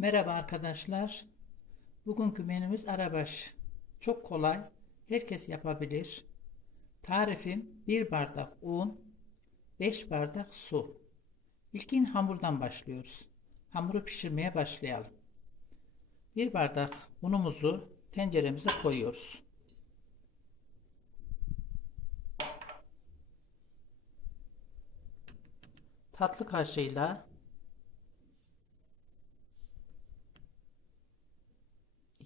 Merhaba arkadaşlar. Bugünkü menümüz arabaş. Çok kolay. Herkes yapabilir. Tarifim 1 bardak un, 5 bardak su. İlkin hamurdan başlıyoruz. Hamuru pişirmeye başlayalım. 1 bardak unumuzu tenceremize koyuyoruz. Tatlı kaşığıyla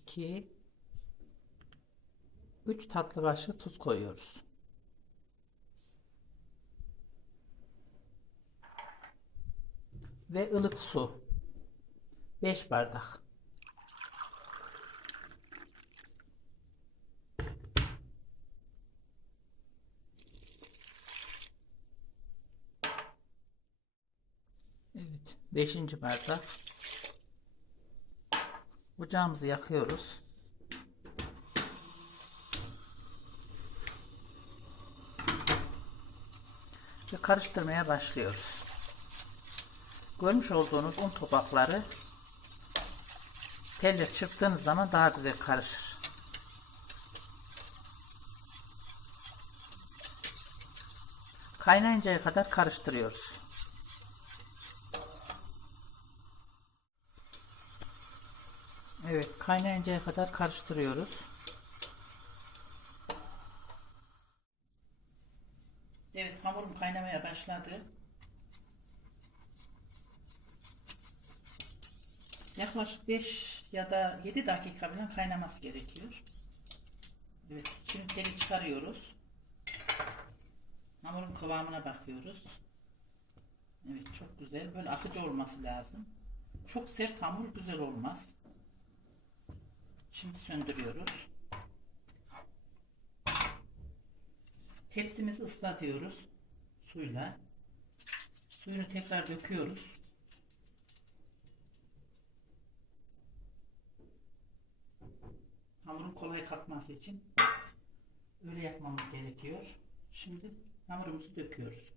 2 3 tatlı kaşığı tuz koyuyoruz. Ve ılık su 5 bardak. Evet, 5. bardak. Ocağımızı yakıyoruz. Ve karıştırmaya başlıyoruz. Görmüş olduğunuz un topakları telle çırptığınız zaman daha güzel karışır. Kaynayıncaya kadar karıştırıyoruz. Evet, kaynayıncaya kadar karıştırıyoruz. Evet, hamurum kaynamaya başladı. Yaklaşık 5 ya da 7 dakika falan kaynaması gerekiyor. Evet, şimdi teli çıkarıyoruz. Hamurun kıvamına bakıyoruz. Evet, çok güzel. Böyle akıcı olması lazım. Çok sert hamur güzel olmaz. Şimdi söndürüyoruz. Tepsimizi ıslatıyoruz suyla. Suyunu tekrar döküyoruz. Hamurun kolay kalkması için öyle yapmamız gerekiyor. Şimdi hamurumuzu döküyoruz.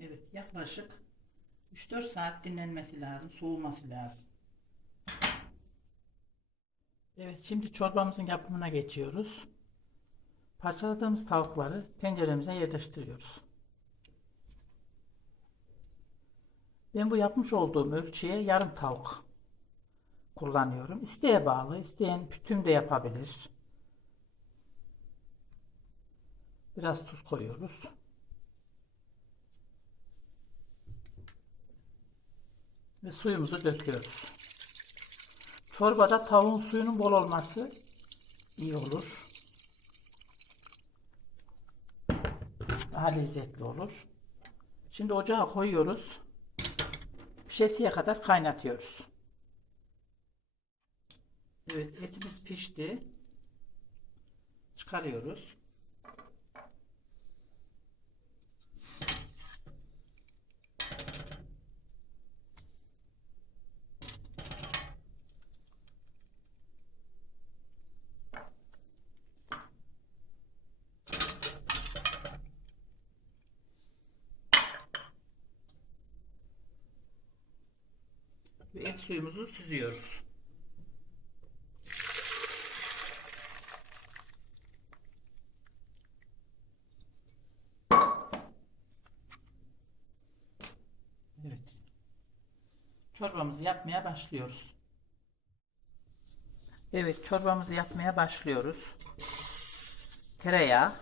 Evet yaklaşık 3-4 saat dinlenmesi lazım. Soğuması lazım. Evet şimdi çorbamızın yapımına geçiyoruz. Parçaladığımız tavukları tenceremize yerleştiriyoruz. Ben bu yapmış olduğum ölçüye yarım tavuk kullanıyorum. İsteğe bağlı. isteyen tüm de yapabilir. Biraz tuz koyuyoruz. Ve suyumuzu döküyoruz. Çorbada tavuğun suyunun bol olması iyi olur. Daha lezzetli olur. Şimdi ocağa koyuyoruz. Pişesiye kadar kaynatıyoruz. Evet etimiz pişti. Çıkarıyoruz. Et suyumuzu süzüyoruz. Evet. Çorbamızı yapmaya başlıyoruz. Evet, çorbamızı yapmaya başlıyoruz. Tereyağı,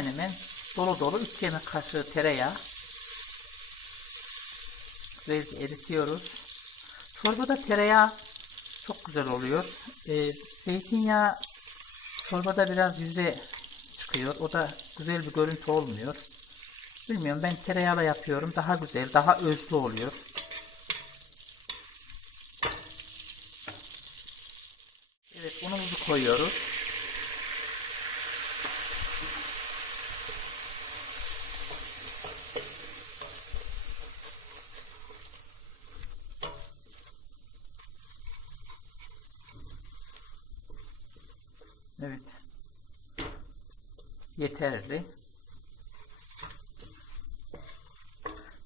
hemen hemen dolu dolu 3 yemek kaşığı tereyağı. Güzelce eritiyoruz. Çorbada tereyağı çok güzel oluyor. Ee, zeytinyağı çorbada biraz yüze çıkıyor. O da güzel bir görüntü olmuyor. Bilmiyorum ben tereyağla yapıyorum. Daha güzel, daha özlü oluyor. Evet unumuzu koyuyoruz. Yeterli.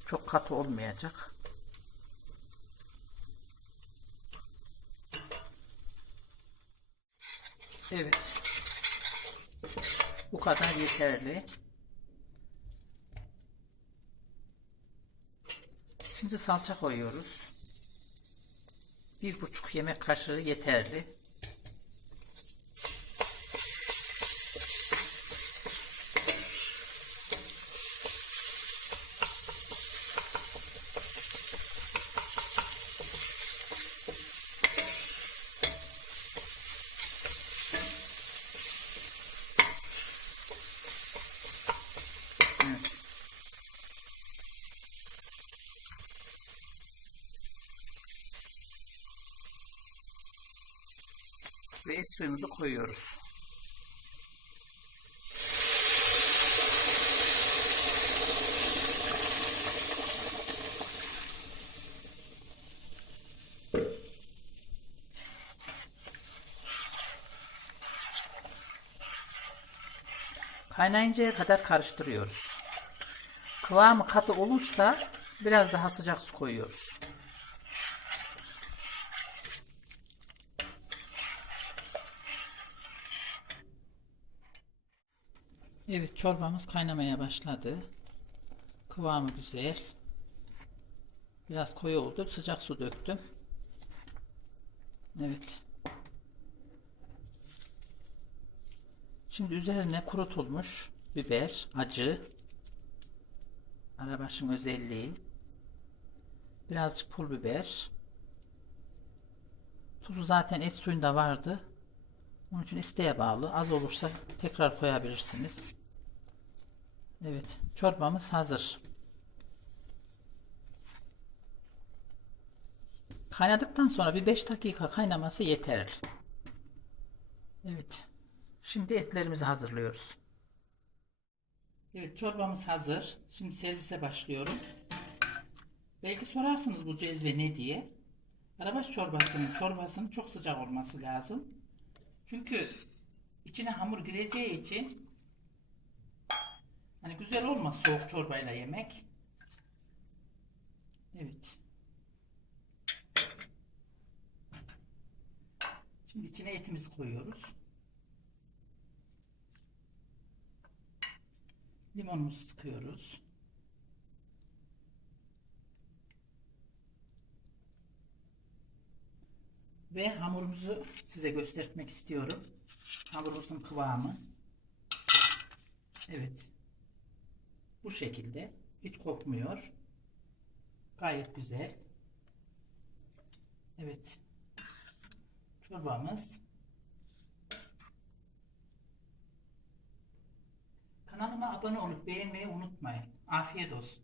Çok katı olmayacak. Evet. Bu kadar yeterli. Şimdi salça koyuyoruz. Bir buçuk yemek kaşığı yeterli. Ve et suyumuzu koyuyoruz. Kaynayıncaya kadar karıştırıyoruz. Kıvamı katı olursa biraz daha sıcak su koyuyoruz. Evet çorbamız kaynamaya başladı. Kıvamı güzel. Biraz koyu oldu. Sıcak su döktüm. Evet. Şimdi üzerine kurutulmuş biber, acı. Arabaşın özelliği. Birazcık pul biber. Tuzu zaten et suyunda vardı. Onun için isteğe bağlı. Az olursa tekrar koyabilirsiniz. Evet, çorbamız hazır. Kaynadıktan sonra bir 5 dakika kaynaması yeterli. Evet. Şimdi etlerimizi hazırlıyoruz. Evet, çorbamız hazır. Şimdi servise başlıyorum. Belki sorarsınız bu cezve ne diye. Arabaş çorbasının çorbasının çok sıcak olması lazım. Çünkü içine hamur gireceği için hani güzel olmaz soğuk çorbayla yemek. Evet. Şimdi içine etimizi koyuyoruz. Limonumuzu sıkıyoruz. Ve hamurumuzu size göstermek istiyorum. Hamurumuzun kıvamı. Evet. Bu şekilde. Hiç kopmuyor. Gayet güzel. Evet. Çorbamız. Kanalıma abone olup beğenmeyi unutmayın. Afiyet olsun.